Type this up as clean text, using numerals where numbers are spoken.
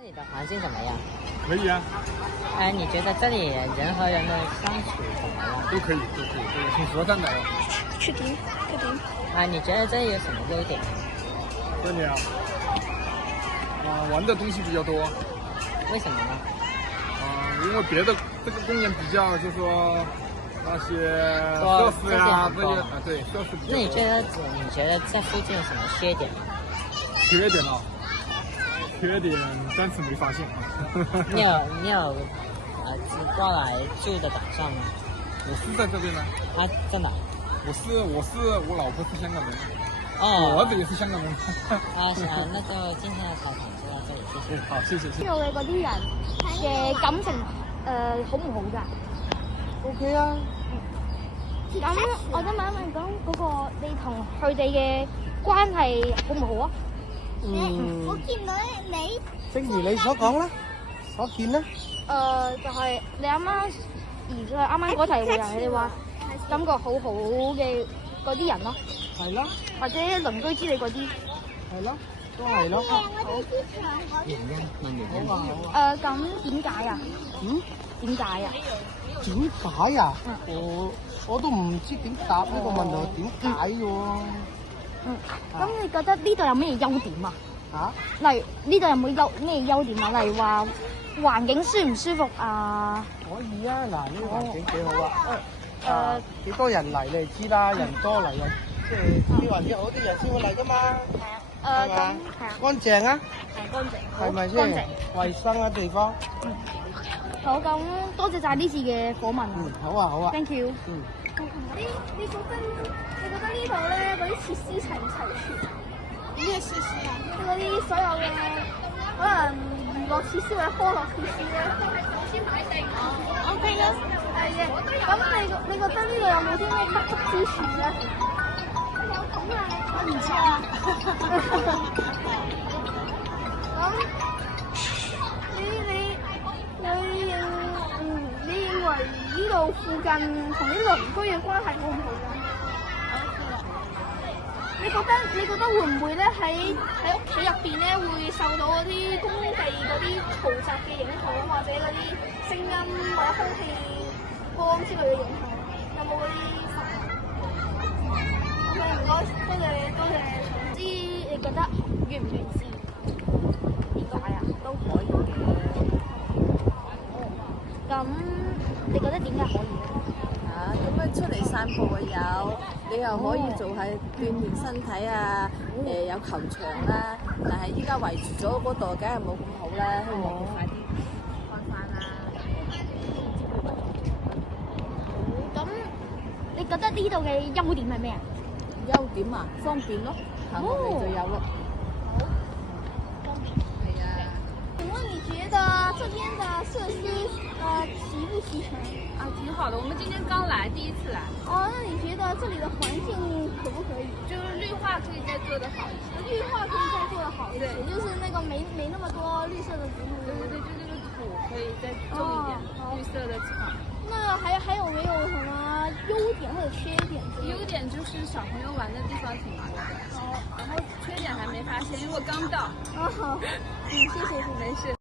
这里的环境怎么样？可以啊，你觉得这里人和人的相处怎么样？都可以，挺和善的哦。视频。你觉得这里有什么优点？这里啊，玩的东西比较多。为什么呢？因为别的这个公园比较，就是说那些设施啊，这些对设施比较多。那你觉得在附近有什么缺点？缺点暂时没发现。你有过来住的打算吗？我是在这边呢。在哪？我老婆是香港人。我儿子也是香港人。那就今天的采訪就到這裡，謝謝。好，謝謝。呢度嘅嗰啲人嘅感情好唔好㗎 OK 啊。咁我想問一問，咁嗰個你同佢哋嘅關係好唔好啊？我見到你，正如你所講啦，所見啦。就係你啱啱嗰題嘅人，你哋話感覺好好嘅嗰啲人咯，係咯，或者鄰居之類嗰啲。係咯，都係咯。我哋啲場可以。好啊好啊。咁點解啊？點解啊？點解啊？我都唔知點答呢個問題，點解嘅喎？咁你覺得呢度有咩優點啊？例如呢度有冇咩優點啊？例如話環境舒唔舒服啊？可以啊，嗱呢個環境幾好啊。幾多人嚟你知啦，人多嚟又即係啲環境好啲人先會嚟噶嘛。係嘛？乾淨啊？乾淨。係咪先？乾淨。衞生啊地方。好，咁多謝晒呢次嘅訪問。好啊好啊。 Thank you。你覺得呢度咧嗰啲設施齊唔齊全？咩設施啊？嗰啲所有嘅可能娛樂設施或者科學設施咧，都係首先買定。OK 啦。係嘅。咁你覺得呢度有冇啲咩不足之處咧？有咁啊？我唔知啊。你認為呢度附近同啲鄰居嘅關係好唔好咧？你覺得會唔會咧喺屋企入邊咧會受到嗰啲工地嗰啲嘈雜嘅影響，或者嗰啲聲音或者空氣光之類嘅影響？有冇嗰啲？唔該，多謝。唔知你覺得完唔完善？點解啊？都可以嘅。咁你覺得點解可以咧？咁樣出嚟散步有，你又可以做下鍛鍊身體啊，有球場啦。但係依家圍住咗嗰度，梗係冇咁好啦，希望佢快啲開翻啦。咁你覺得呢度嘅優點係咩啊？優點啊，方便咯，行落嚟就有咯。係啊。請問你覺得這邊的設施齊不齊全？挺好的，我们今天刚来，第一次来。那你覺得這裡的環境可不可以？就是綠化可以再做得好一些。綠化可以再做得好一些，就是那個沒那麼多綠色的植物。對，就這個土可以再種一點綠色的草。那還有沒有什麼優點或者缺點？優點就是小朋友玩的地方挺多的。然後缺點還沒發現，因為我剛到。好，謝謝，沒事。